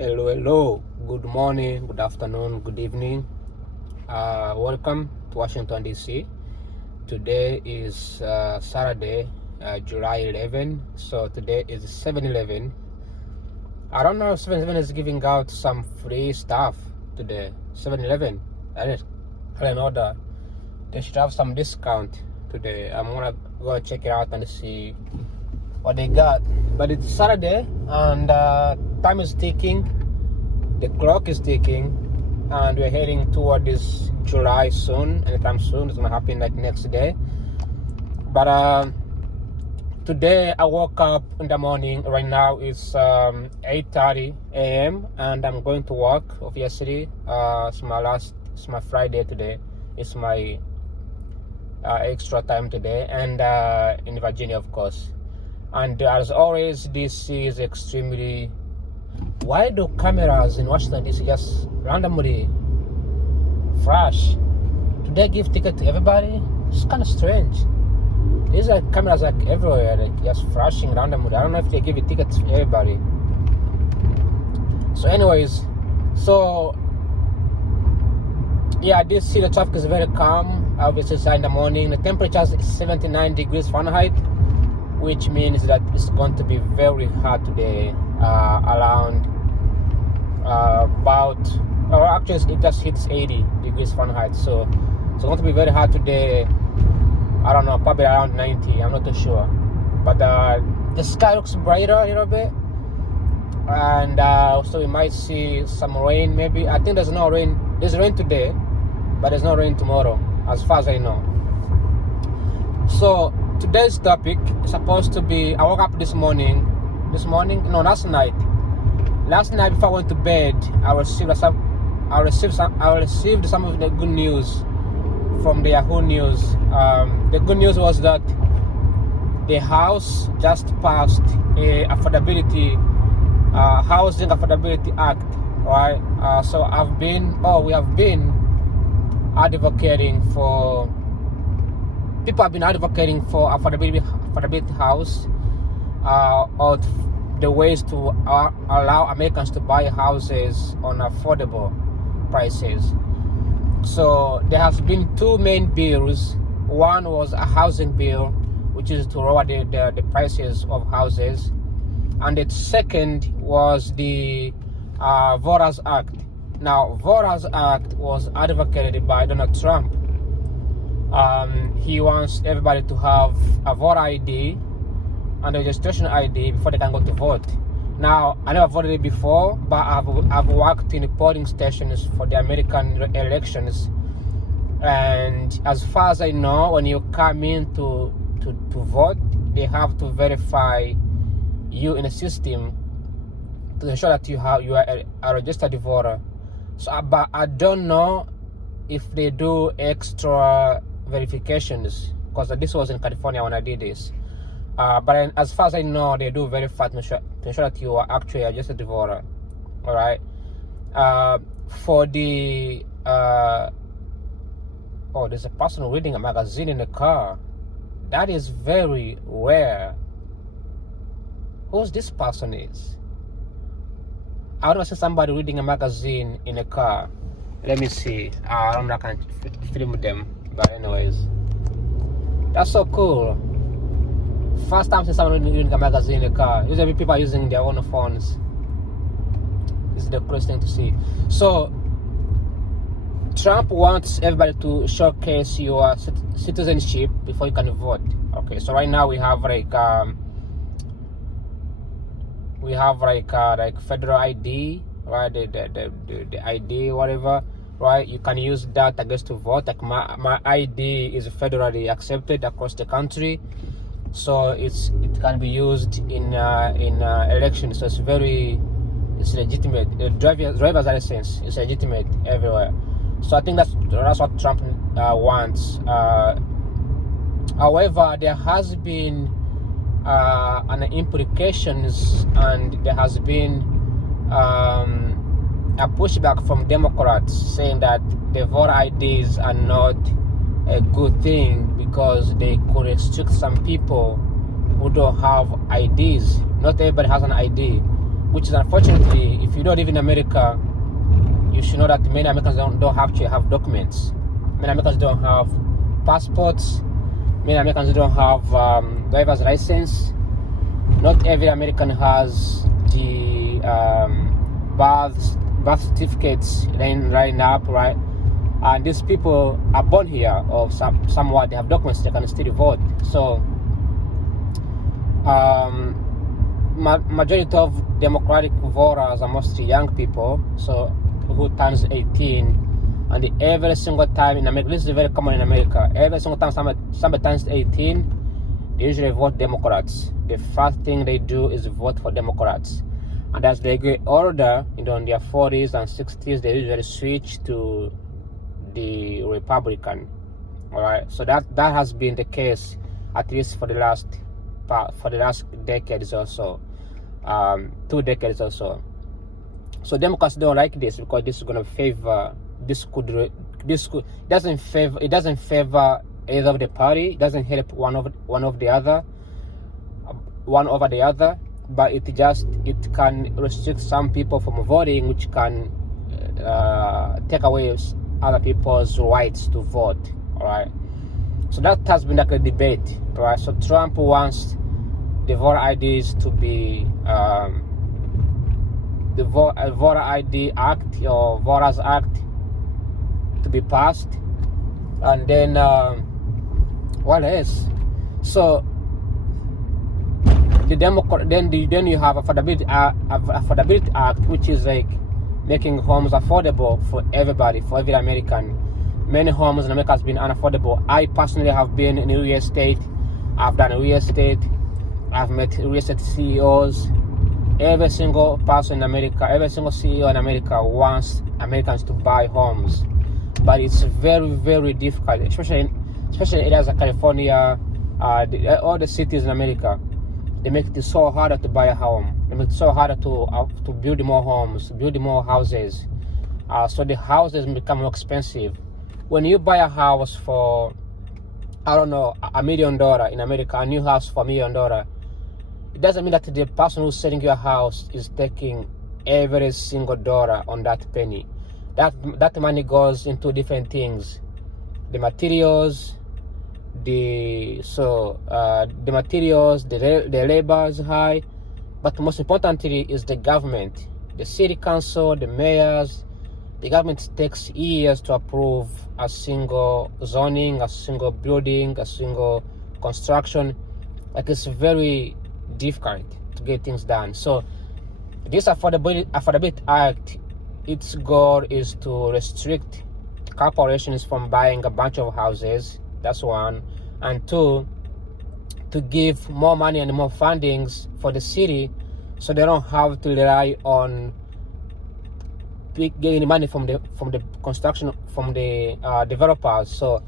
Hello, hello. Good morning, good afternoon, good evening. Welcome to Washington, D.C. Today is Saturday, July 11. So today is 7-Eleven. I don't know if 7-Eleven is giving out some free stuff today. 7-Eleven. I didn't know that. They should have some discount today. I'm gonna go check it out and see what they got. But it's Saturday and time is ticking. The clock is ticking, and we're heading toward this July soon. Anytime soon, it's gonna happen like next day. But today I woke up in the morning. Right now it's 8:30 a.m. and I'm going to work. Obviously, it's my Friday today. It's my extra time today, and in Virginia, of course. And as always, this is extremely. Why do cameras in Washington DC just randomly flash? Do they give ticket to everybody? It's kind of strange. These are cameras like everywhere, like just flashing randomly. I don't know if they give a ticket to everybody. So anyways, yeah, this city traffic is very calm. Obviously it's in the morning. The temperature is 79 degrees Fahrenheit, which means that it's going to be very hot today. Around actually it just hits 80 degrees Fahrenheit, so it's going to be very hot today. I don't know, probably around 90. I'm not too sure, but the sky looks brighter a little bit, and so we might see some rain. Maybe I think there's no rain. There's rain today, but there's no rain tomorrow, as far as I know. So today's topic is supposed to be. I woke up last night. Last night before I went to bed, I received some of the good news from the Yahoo News. The good news was that the House just passed a Housing Affordability Act, right? So we have been advocating for. People have been advocating for affordability house. Or the ways to allow Americans to buy houses on affordable prices. So there has been two main bills. One was a housing bill, which is to lower the prices of houses, and the second was the Voters Act. Now, Voters Act was advocated by Donald Trump. He wants everybody to have a voter ID and a registration ID before they can go to vote. Now, I never voted before, but I've worked in polling stations for the American elections, and as far as I know, when you come in to vote, they have to verify you in a system to ensure that you are a registered voter. So, but I don't know if they do extra verifications, because this was in California when I did this. But as far as I know, they do verify to ensure that you are actually a registered voter. All right. For the there's a person reading a magazine in the car. That is very rare. Who's this person is? I would never see somebody reading a magazine in a car. Let me see. I don't know if I can film them, but anyways, that's so cool. First time seeing someone reading a magazine in a car. Usually people are using their own phones. This is the coolest thing to see. So Trump wants everybody to showcase your citizenship before you can vote. Okay, so right now we have like federal ID, right? The ID, whatever, right? You can use that, I guess, to vote. Like my ID is federally accepted across the country, so it can be used in elections. So it's legitimate. Driver's license is legitimate everywhere. So I think that's what Trump wants. However, there has been an implications, and there has been a pushback from Democrats saying that the voter IDs are not a good thing because they could restrict some people who don't have IDs. Not everybody has an ID. which is unfortunately, if you don't live in America, you should know that many Americans don't actually have documents. Many Americans don't have passports. Many Americans don't have driver's license. Not every American has the birth certificates lined up, right? And these people are born here, or somewhat they have documents, they can still vote. So majority of Democratic voters are mostly young people, so who turns 18, and every single time in America, this is very common in America, every single time somebody turns 18, they usually vote Democrats. The first thing they do is vote for Democrats. And as they get older, in their 40s and 60s, they usually switch to the Republican. All right, so that has been the case at least for the last decades or so, 2 decades or so. So Democrats don't like this because this is going to favor it doesn't favor either of the party. It doesn't help one over the other, but it can restrict some people from voting, which can take away other people's rights to vote. All right, so that has been like a debate, right? So Trump wants the voter IDs to be the Voter ID Act or Voters Act to be passed, and then what else? So the Democrat, then you have Affordability Act, which is like making homes affordable for everybody, for every American. Many homes in America has been unaffordable. I personally have been in real estate. I've done real estate. I've met real estate CEOs. Every single person in America, every single CEO in America wants Americans to buy homes, but it's very, very difficult, especially in areas like California, all the cities in America. They make it so harder to buy a home. They make it so harder to build more homes, build more houses. So the houses become more expensive. When you buy a house for, I don't know, $1 million in America, a new house for $1 million, it doesn't mean that the person who's selling your house is taking every single dollar on that penny. That money goes into different things. The materials, the labor is high, but most importantly is the government, the city council, the mayors. The government takes years to approve a single zoning, a single building, a single construction. Like, it's very difficult to get things done. So this Affordability Act, its goal is to restrict corporations from buying a bunch of houses. That's one. And two, to give more money and more fundings for the city, so they don't have to rely on getting money from the construction, from the developers. So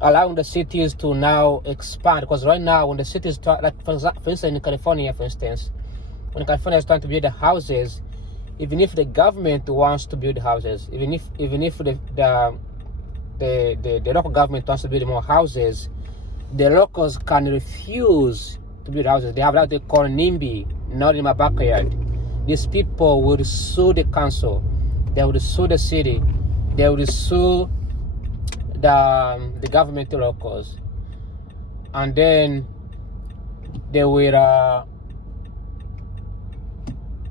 allowing the cities to now expand, because right now when the cities like for instance in California, for instance, when California is trying to build the houses, even if the government wants to build houses, even if the local government wants to build more houses, the locals can refuse to build houses. They have what they call NIMBY, not in my backyard. These people will sue the council, they will sue the city, they will sue the government locals, and then they will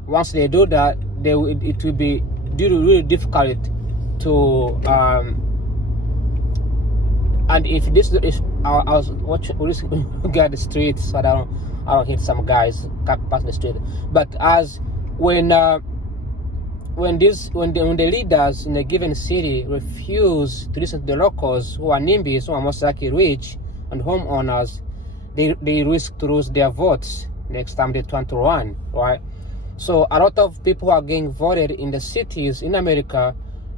once they do that, it will be really difficult to and if I was watching this guy on the street, so I don't hit some guys pass the street, but as when the leaders in a given city refuse to listen to the locals, who are NIMBYs, who are most likely rich and homeowners, they risk to lose their votes next time they turn to run, right? So a lot of people who are getting voted in the cities in America,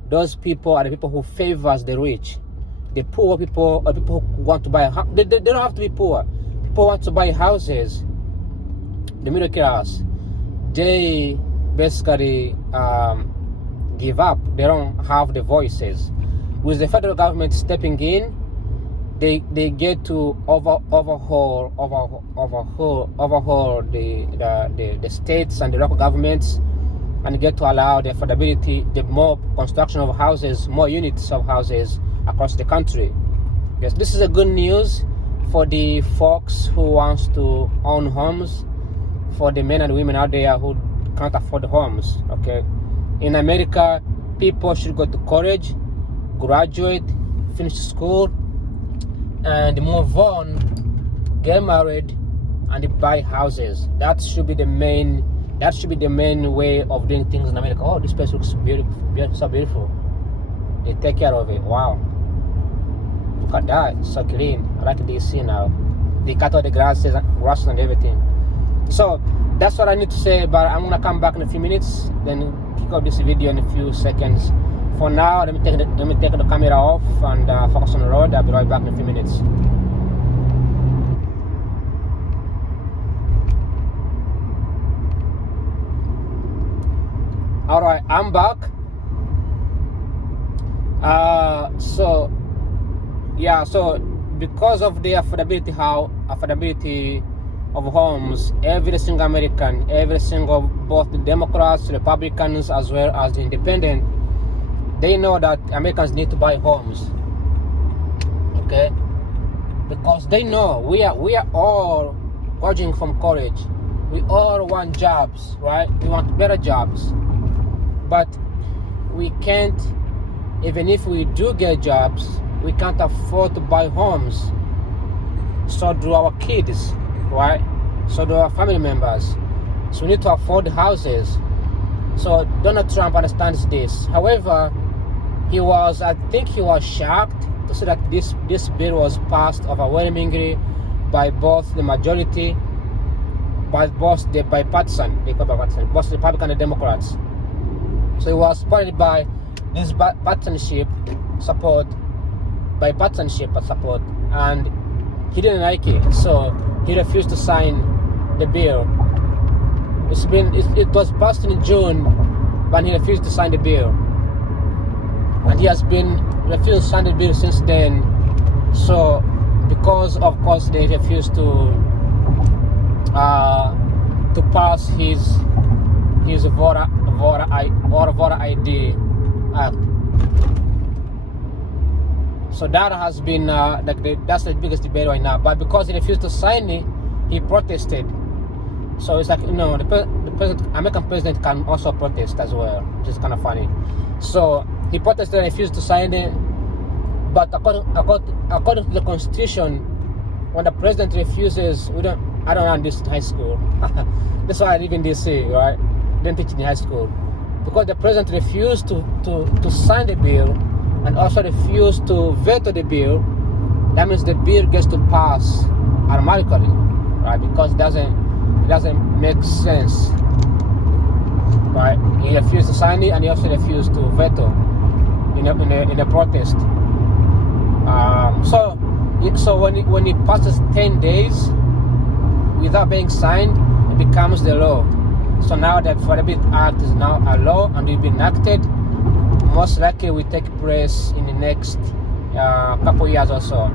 those people are the people who favors the rich. The poor people, or people who want to buy a house, they don't have to be poor. People want to buy houses. The middle class, they basically give up. They don't have the voices. With the federal government stepping in, they get to overhaul the states and the local governments, and get to allow the affordability, the more construction of houses, more units of houses across the country. Yes, this is a good news for the folks who wants to own homes, for the men and women out there who can't afford homes. Okay, in America, people should go to college, graduate, finish school, and move on, get married, and buy houses. That should be the main way of doing things in America. Oh, this place looks beautiful, so beautiful. They take care of it. Wow, look at that, it's so clean. I like DC now. They cut all the grasses and everything. So that's what I need to say, but I'm gonna come back in a few minutes, then kick off this video in a few seconds. For now, let me take the camera off and focus on the road. I'll be right back in a few minutes. All right, I'm back. So because of the affordability of homes, every single American, both the Democrats, Republicans, as well as the independent, they know that Americans need to buy homes. Okay, because they know we are all graduating from college. We all want jobs, right? We want better jobs, but we can't. Even if we do get jobs, we can't afford to buy homes. So do our kids, right? So do our family members. So we need to afford houses. So Donald Trump understands this. However, I think he was shocked to see that this bill was passed overwhelmingly by both the majority, by both the bipartisan, both the Republican and Democrats. So it was supported by this bipartisanship support, and he didn't like it, so he refused to sign the bill. It was passed in June, but he refused to sign the bill, and he has been refused to sign the bill since then. So because of course they refused to pass his voter ID Act. So that has been that's the biggest debate right now. But because he refused to sign it, he protested. So it's like, the American president can also protest as well, which is kind of funny. So he protested and refused to sign it. But according to the Constitution, when the president refuses, I don't learn this in high school. That's why I live in DC, right? Didn't teach in high school. Because the president refused to sign the bill and also refused to veto the bill, that means the bill gets to pass automatically, right? Because it doesn't make sense, right? He refused to sign it, and he also refused to veto in a protest. So when it passes 10 days without being signed, it becomes the law. So now the Affordability Act is now a law and will be enacted. Most likely will take place in the next couple years or so.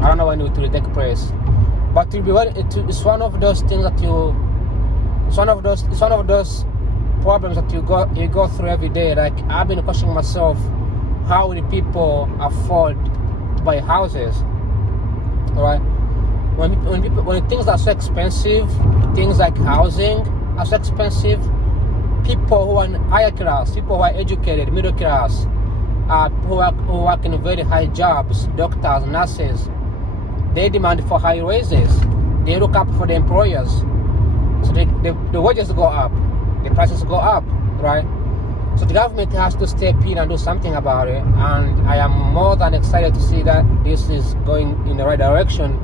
I don't know when it will take place, but it's one of those things that it's one of those problems that you go through every day. Like, I've been questioning myself, how will people afford to buy houses? All right, when things are so expensive, things like housing are so expensive, people who are in higher class, people who are educated, middle class, who work in very high jobs, doctors, nurses, they demand for high raises. They look up for the employers. So the wages go up, the prices go up, right? So the government has to step in and do something about it. And I am more than excited to see that this is going in the right direction.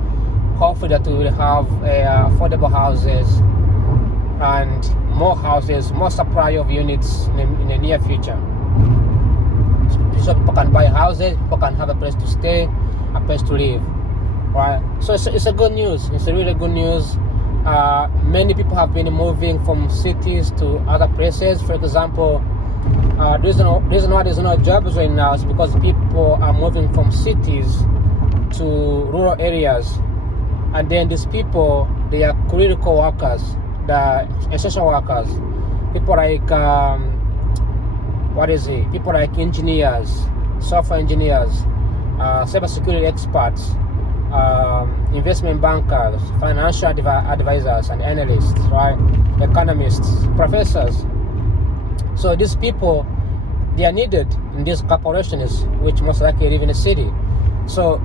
Hopefully that we will have affordable houses and more houses, more supply of units in the near future. So people can buy houses, people can have a place to stay, a place to live, right? So it's a good news. It's a really good news. Many people have been moving from cities to other places. For example, the reason why there's no jobs right now is because people are moving from cities to rural areas, and then these people, they are critical workers, the essential workers, people like people like engineers, software engineers, cybersecurity experts, investment bankers, financial advisors and analysts, right? Economists, professors. So these people, they are needed in these corporations, which most likely live in a city. So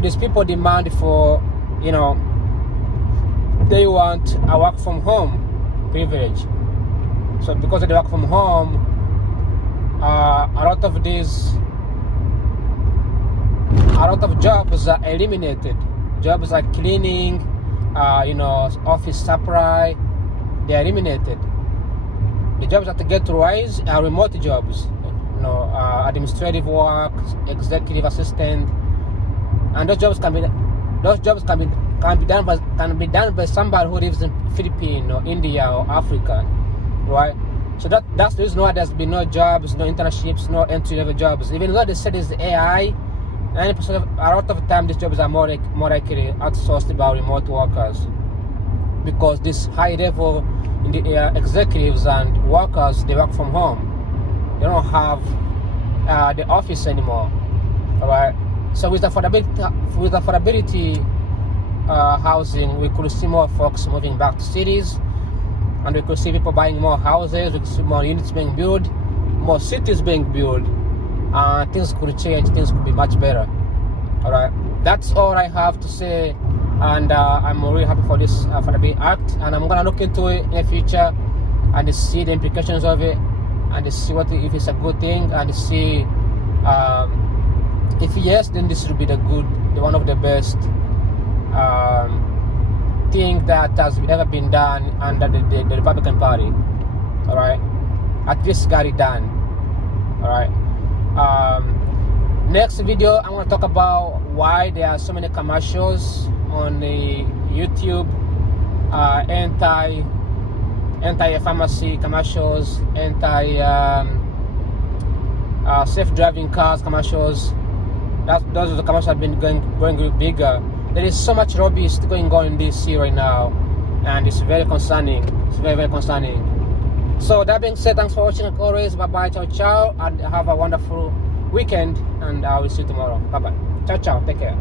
these people demand for, they want a work from home privilege. So because they work from home, a lot of jobs are eliminated. Jobs like cleaning, office supply, they are eliminated. The jobs that get to rise are remote jobs, administrative work, executive assistant, and those jobs can be done by somebody who lives in Philippines or India or Africa, right? So that's the reason why there's been no jobs, no internships, no entry-level jobs. Even though they said it's AI, 90% a lot of the time these jobs are more likely outsourced by remote workers, because this high level executives and workers, they work from home. They don't have the office anymore. All right. So with affordability housing, we could see more folks moving back to cities, and we could see people buying more houses. We could see more units being built, more cities being built. Things could change. Things could be much better. All right. That's all I have to say. And I'm really happy for this for the Big Act, and I'm gonna look into it in the future and see the implications of it, and see if it's a good thing, and see if yes, then this will be the one of the best thing that has ever been done under the Republican Party. All right, at least got it done. All right. Next video, I'm gonna talk about why there are so many commercials on the YouTube, anti-pharmacy commercials, self-driving cars commercials. Those are the commercials have been going bigger. There is so much lobbyist going on in DC right now, and it's very concerning. It's very, very concerning. So that being said, thanks for watching. Like always, bye bye, ciao ciao, and have a wonderful weekend, and I will see you tomorrow. Bye bye, ciao ciao, take care.